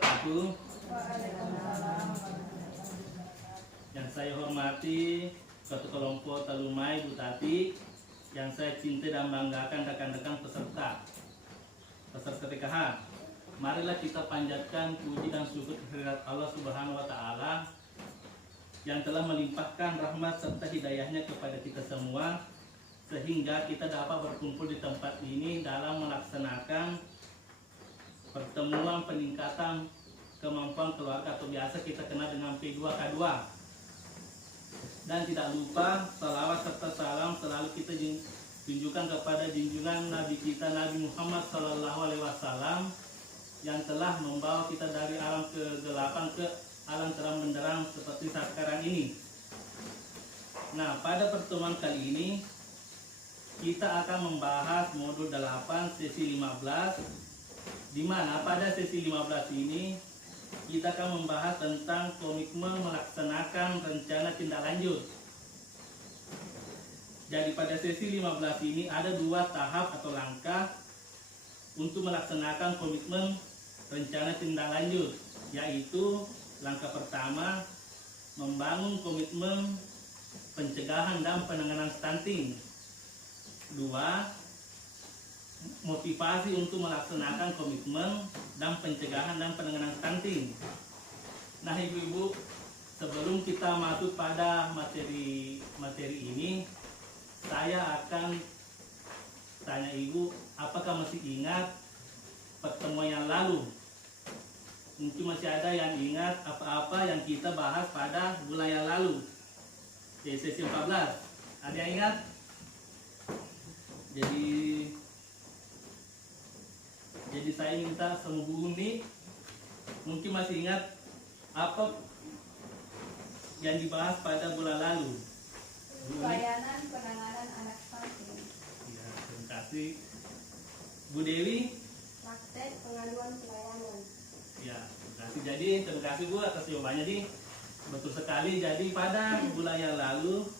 wabarakatuh. Yang saya hormati Ketua Kelompok Talumai Bu Tati, yang saya cintai dan banggakan rekan-rekan peserta PKH. Marilah kita panjatkan puji dan syukur kehadirat Allah Subhanahu wa Ta'ala yang telah melimpahkan rahmat serta hidayahnya kepada kita semua, sehingga kita dapat berkumpul di tempat ini dalam melaksanakan pertemuan peningkatan kemampuan keluarga atau biasa kita kenal dengan P2K2. Dan tidak lupa salawat serta salam selalu kita tunjukkan kepada junjungan Nabi kita Nabi Muhammad SAW yang telah membawa kita dari alam kegelapan ke alam terang benderang seperti saat sekarang ini. Nah, pada pertemuan kali ini kita akan membahas modul 8 sesi 15, di mana pada sesi 15 ini kita akan membahas tentang komitmen melaksanakan rencana tindak lanjut. Jadi pada sesi 15 ini ada 2 tahap atau langkah untuk melaksanakan komitmen rencana tindak lanjut, yaitu langkah pertama membangun komitmen pencegahan dan penanganan stunting. 2, motivasi untuk melaksanakan komitmen dan pencegahan dan penanganan stunting. Nah, ibu-ibu, sebelum kita masuk pada materi ini, saya akan tanya ibu, apakah masih ingat pertemuan yang lalu? Mungkin masih ada yang ingat apa-apa yang kita bahas pada bulan yang lalu, di sesi 14. Ada yang ingat? Jadi saya minta sama Bu Uni, mungkin masih ingat apa yang dibahas pada bulan lalu. Pelayanan penanganan anak stunting. Ya, terima kasih. Bu Dewi. Praktek pengaduan pelayanan. Ya, terima kasih. Jadi terima kasih Bu atas jawabannya. Di betul sekali. Jadi pada bulan yang lalu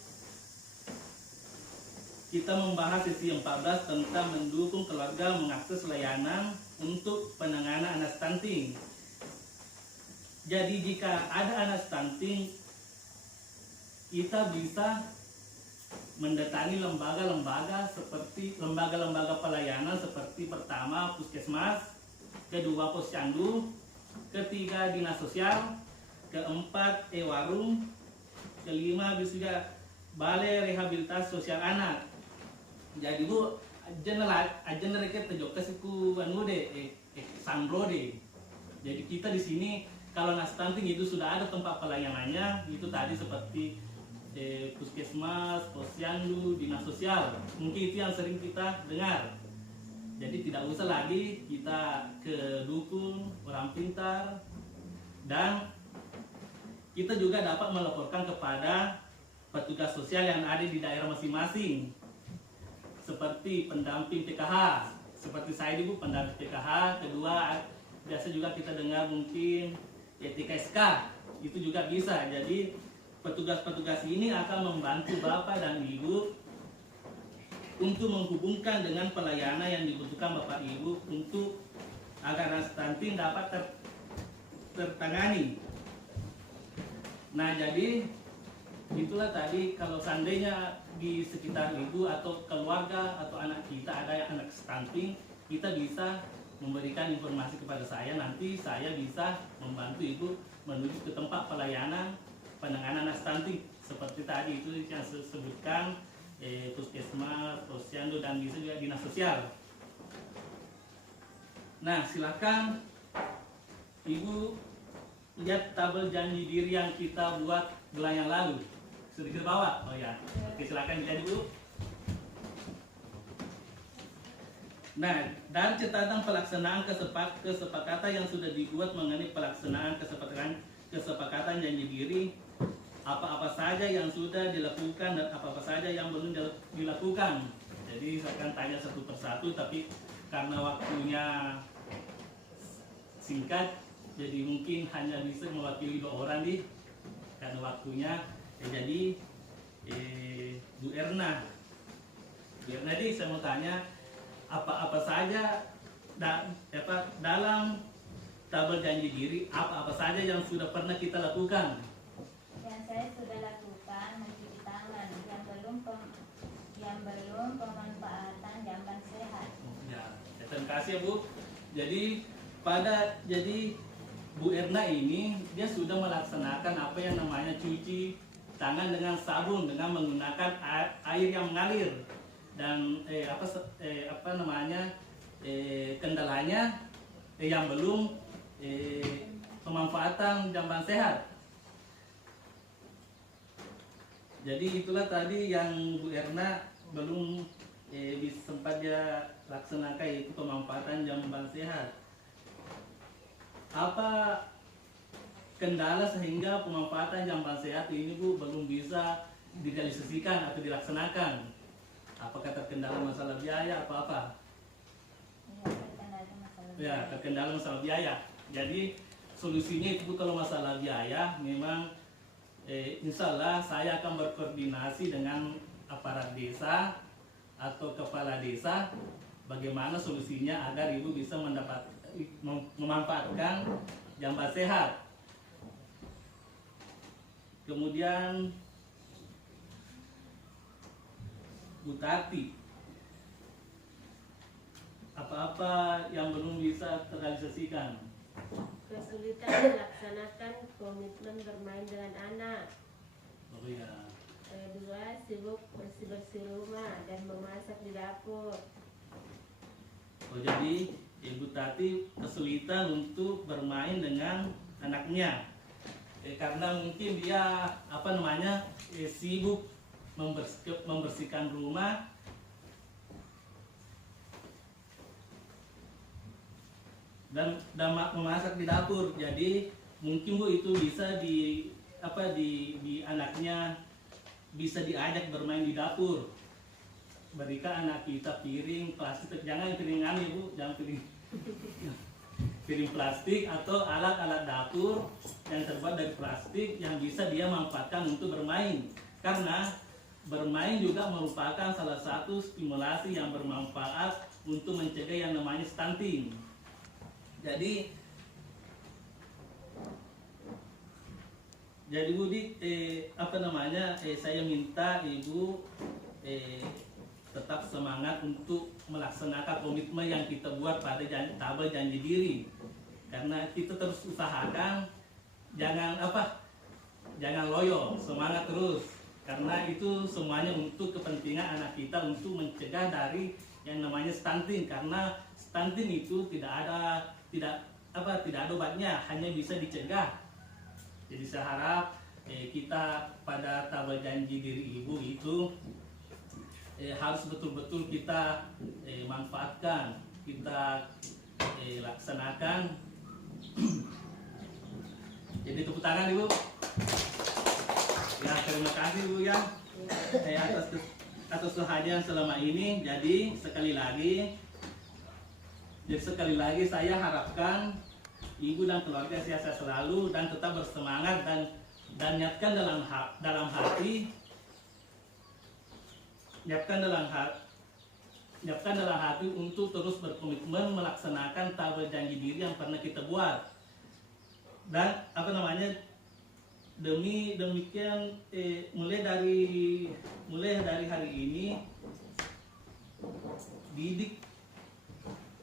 kita membahas sesi 14 tentang mendukung keluarga mengakses layanan untuk penanganan anak stunting. Jadi jika ada anak stunting, kita bisa mendatangi lembaga-lembaga seperti lembaga-lembaga pelayanan seperti pertama Puskesmas, kedua Posyandu, ketiga Dinas Sosial, keempat Warung, kelima juga Balai Rehabilitasi Sosial Anak. Jadi Bu, ajen reket tejokas ku anu de sambro de. Jadi kita di sini kalau anak stunting itu sudah ada tempat pelayanannya, itu tadi seperti Puskesmas, Posyandu, Dinas Sosial. Mungkin itu yang sering kita dengar. Jadi tidak usah lagi kita ke dukun, orang pintar, dan kita juga dapat melaporkan kepada petugas sosial yang ada di daerah masing-masing, seperti pendamping PKH, seperti saya ini Bu, pendamping PKH. Kedua, biasa juga kita dengar mungkin TKSK, itu juga bisa. Jadi petugas-petugas ini akan membantu Bapak dan Ibu untuk menghubungkan dengan pelayanan yang dibutuhkan Bapak Ibu untuk agar anak stunting dapat tertangani. Nah, jadi itulah tadi, kalau seandainya di sekitar ibu atau keluarga atau anak kita ada yang anak stunting, kita bisa memberikan informasi kepada saya. Nanti saya bisa membantu ibu menuju ke tempat pelayanan penanganan anak stunting seperti tadi itu yang saya sebutkan, Puskesmas, Posyandu, dan bisa juga Dinas Sosial. Nah, silakan ibu lihat tabel janji diri yang kita buat bulan yang lalu. Sedikit bawah. Oh ya. Oke, silakan jadi Bu. Nah, dan catatan pelaksanaan kesepakatan yang sudah dibuat mengenai pelaksanaan kesepakatan janji diri, apa-apa saja yang sudah dilakukan dan apa-apa saja yang belum dilakukan. Jadi saya akan tanya satu persatu, tapi karena waktunya singkat, jadi mungkin hanya bisa mewakili 2 orang nih karena waktunya. Jadi Bu Erna, nih saya mau tanya apa-apa saja dalam tabel janji diri, apa-apa saja yang sudah pernah kita lakukan? Yang saya sudah lakukan mencuci tangan, yang belum pemanfaatan jamban sehat. Ya, terima kasih ya, Bu. Jadi Bu Erna ini dia sudah melaksanakan apa yang namanya cuci tangan dengan sabun dengan menggunakan air yang mengalir. Dan kendalanya yang belum pemanfaatan jamban sehat. Jadi itulah tadi yang Bu Erna belum sempat dia laksanakan, yaitu pemanfaatan jamban sehat. Apa kendala sehingga pemanfaatan jamban sehat ini Bu belum bisa direalisasikan atau dilaksanakan? Apakah terkendala masalah biaya apa-apa? Ya, terkendala masalah biaya. Jadi solusinya itu kalau masalah biaya memang insya Allah saya akan berkoordinasi dengan aparat desa atau kepala desa bagaimana solusinya agar ibu bisa memanfaatkan jamban sehat. Kemudian Bu Tati, apa-apa yang belum bisa terrealisasikan? Kesulitan melaksanakan komitmen bermain dengan anak. Oh ya. Kedua, sibuk bersih-bersih rumah dan memasak di dapur. Oh, jadi Ibu Tati kesulitan untuk bermain dengan anaknya karena mungkin dia sibuk membersihkan rumah dan memasak di dapur. Jadi mungkin Bu itu bisa di anaknya bisa diajak bermain di dapur. Berikan anak kita piring plastik, jangan piring aneh Bu, jangan piring plastik atau alat-alat dapur yang terbuat dari plastik yang bisa dia manfaatkan untuk bermain. Karena bermain juga merupakan salah satu stimulasi yang bermanfaat untuk mencegah yang namanya stunting. Jadi Budi, saya minta Ibu tetap semangat untuk melaksanakan komitmen yang kita buat pada tabel janji diri. Karena kita terus usahakan, jangan loyo, semangat terus. Karena itu semuanya untuk kepentingan anak kita untuk mencegah dari yang namanya stunting. Karena stunting itu tidak ada obatnya, hanya bisa dicegah. Jadi saya harap kita pada tabel janji diri Ibu itu harus betul-betul kita manfaatkan, kita laksanakan. Jadi tepuk tangan Ibu. Ya, terima kasih Bu ya atas kehadiran selama ini. Jadi sekali lagi saya harapkan Ibu dan keluarga sehat selalu dan tetap bersemangat dan niatkan dalam hati untuk terus berkomitmen melaksanakan tabel janji diri yang pernah kita buat. Dan demikian mulai dari hari ini didik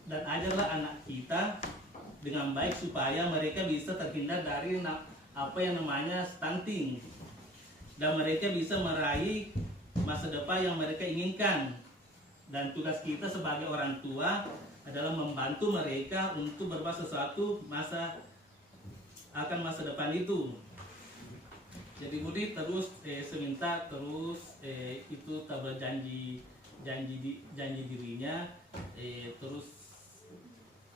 dan ajarlah anak kita dengan baik supaya mereka bisa terhindar dari apa yang namanya stunting dan mereka bisa meraih masa depan yang mereka inginkan. Dan tugas kita sebagai orang tua adalah membantu mereka untuk berbuat sesuatu akan masa depan itu. Jadi Budi terus seminta terus itu tabel janji dirinya terus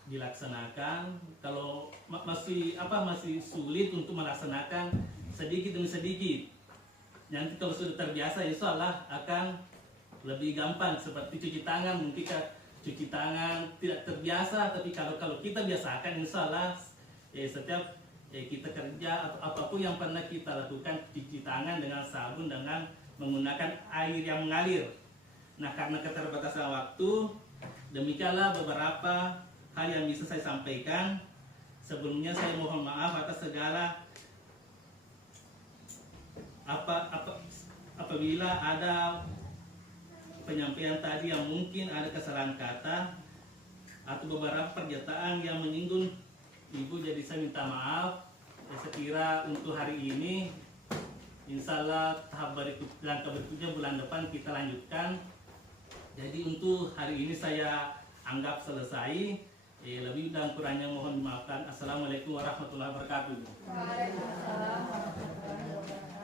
dilaksanakan. Kalau masih sulit untuk melaksanakan sedikit demi sedikit, nanti kalau sudah terbiasa insya Allah akan lebih gampang. Seperti cuci tangan, mungkin cuci tangan tidak terbiasa, tapi kalau kita biasakan insya Allah setiap kita kerja atau apapun yang pernah kita lakukan, cuci tangan dengan sabun dengan menggunakan air yang mengalir. Nah, karena keterbatasan waktu, demikianlah beberapa hal yang bisa saya sampaikan. Sebelumnya saya mohon maaf atas segala apabila ada penyampaian tadi yang mungkin ada kesalahan kata atau beberapa pernyataan yang menyinggung ibu, jadi saya minta maaf. Sekira untuk hari ini, insya Allah tahap langkah berikutnya bulan depan kita lanjutkan. Jadi untuk hari ini saya anggap selesai. Lebih dan kurangnya mohon dimaafkan. Assalamualaikum warahmatullahi wabarakatuh. Waalaikumsalam warahmatullahi wabarakatuh.